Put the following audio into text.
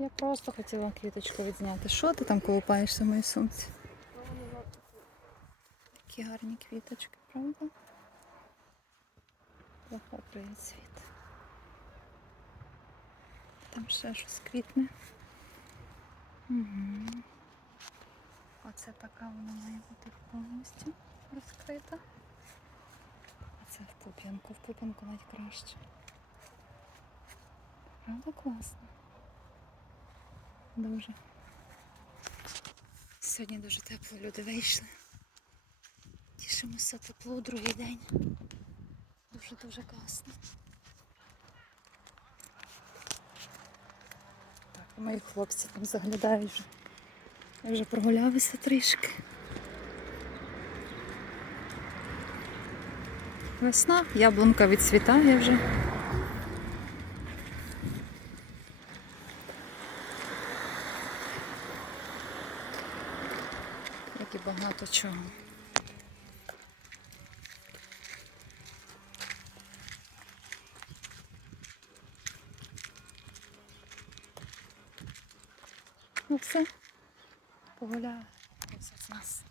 Я просто хотіла квіточку відзняти. Що ти там колупаєшся в моїй сумці? Такі гарні квіточки, правда? Захоплює цвіт. Там ще щось квітне. Угу. Оце така вона має бути повністю розкрита. А це в пуп'янку. В пуп'янку навіть краще. Правда класно? Дуже. Сьогодні дуже тепло, люди вийшли. Тішимося тепло у другий день. Дуже-дуже класно. Так, мої хлопці там заглядають вже. Я вже прогулялися трішки. Весна, яблунка відцвітає вже. Як і багато чого. Ну все, погуляю. Все з нас